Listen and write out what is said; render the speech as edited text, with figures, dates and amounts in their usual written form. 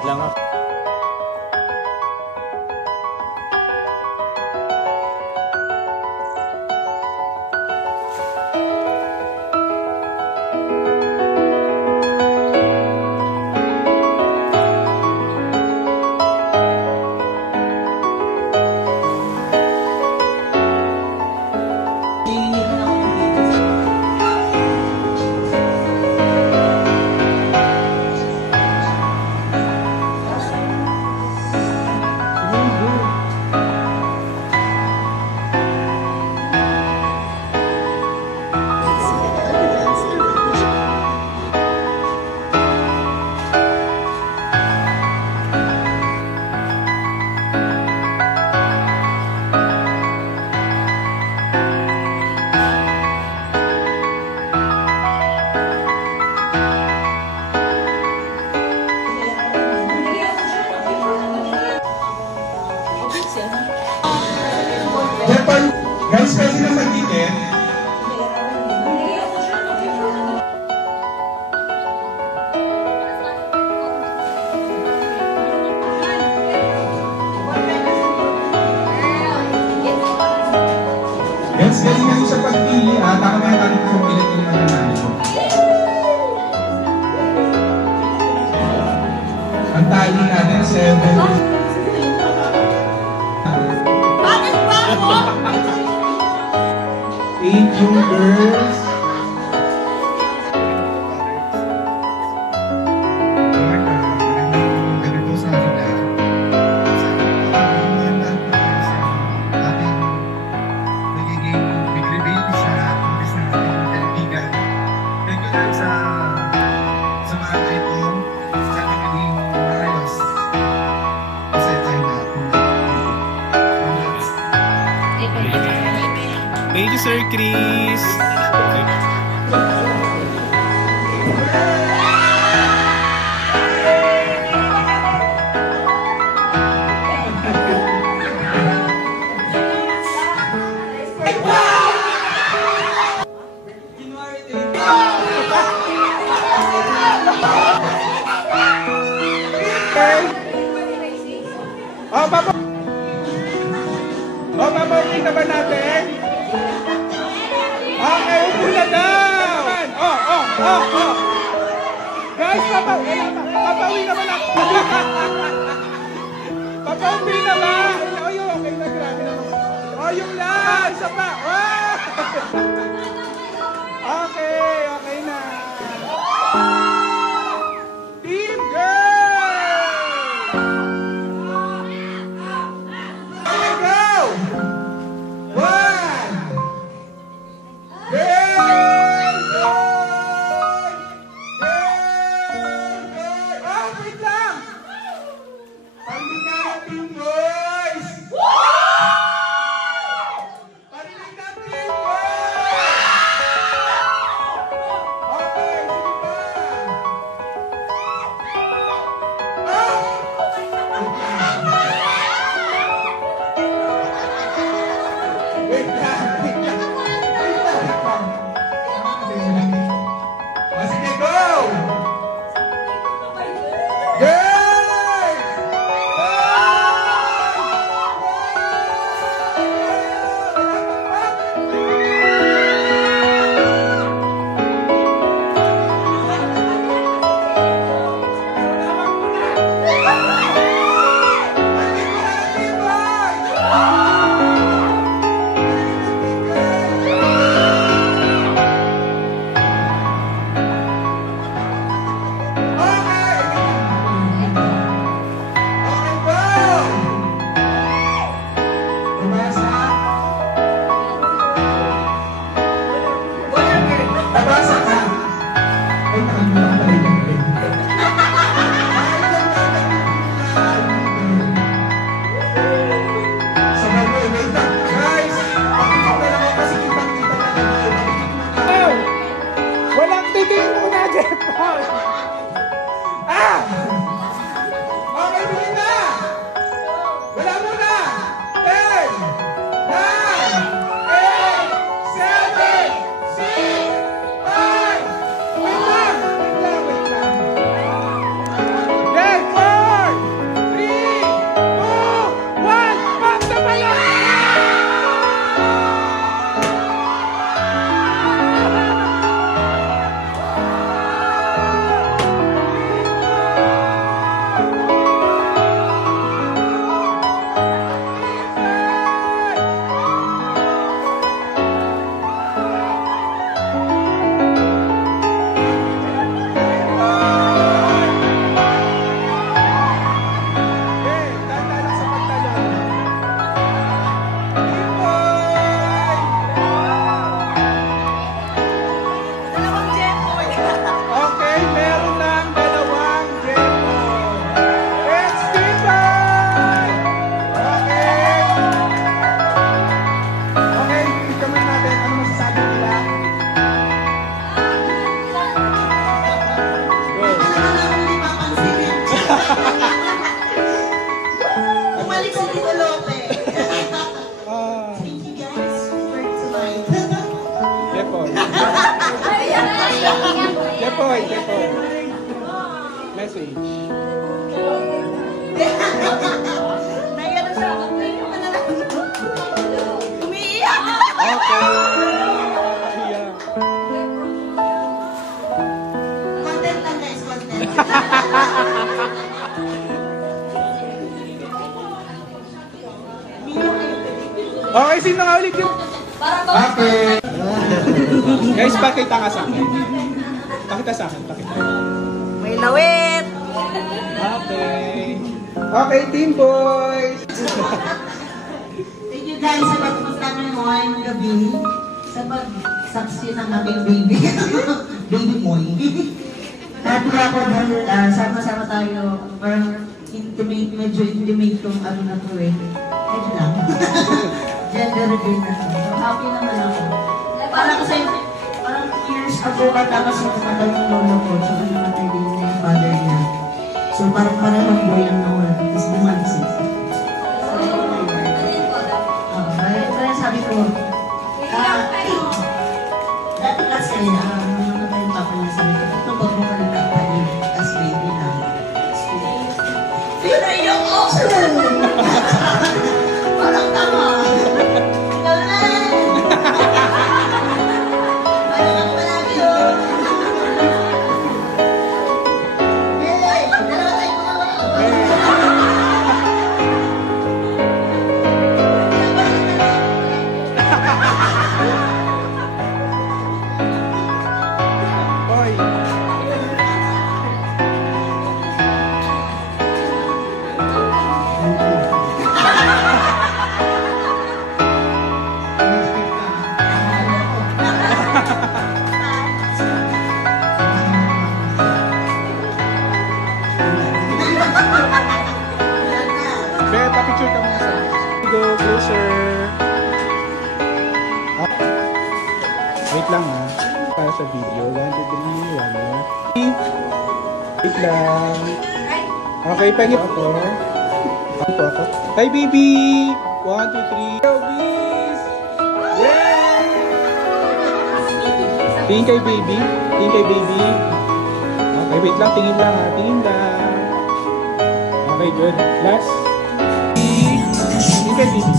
Wait lang ako. Guys, pwede na mag-ticket. Guys, galing natin sa pagpili at ako na natin kung ilan yung mananalo. Ang tali natin, 7. Thank you, girls. Thank you, Sir Chris. Papauwi na ba natin? Okay, upo na daw! Guys, papauwi na ba natin? Papauwi na ba? Okay na, grabe naman. Yung lang! Isa pa! Okay na. Team girl! Okay, go! Yes! Poy, kay Poy. Message. Nagano siya, mag-video ka na lang. Umiiyak! Okay. Yeah. Content lang guys, content. Okay, sino nga ulit yung... Okay. Guys, pakita nga sa akin. Pakita sa akin, pakita. May lawit! Okay. Okay, team boys! Thank you guys sa pagpunta namin mo ngayong gabi sa pag-saksi ng aking baby. Baby Moy. Natuwa ko dahil sama-sama tayo. Parang intimate, medyo intimate tong ano na to eh. Medyo lang. Gender reveal na to. So happy naman ako. Parang kasi, parang years ago ata kasi namatay yung lolo ko. Tsaka namatay din yung father niya. So parang parang boy ang nawala. Tapos bumagising. Kaya sabi ko, dati kasi, namatay yung papa niya, sabi ko, ito ba mo pala nagpalit as baby na? Pero yung awesome! Parang tama! Galing! Parang ako palagi yun! Hey! Dalawa tayo mga Poy. Be, pa-picture ka muna sa akin. Go, closer. Ah. Wait lang ha. Para sa video. 1, 2, 3. 1, 2. Wait lang. Okay, pangit ako. Ano po ako? Hi, baby! 1, 2, 3. Go, bees! Yay! Tingin kay baby. Tingin kay baby. Okay, wait lang. Tingin lang ha. Tingin lang. Okay, good. Last. Tingin kay baby.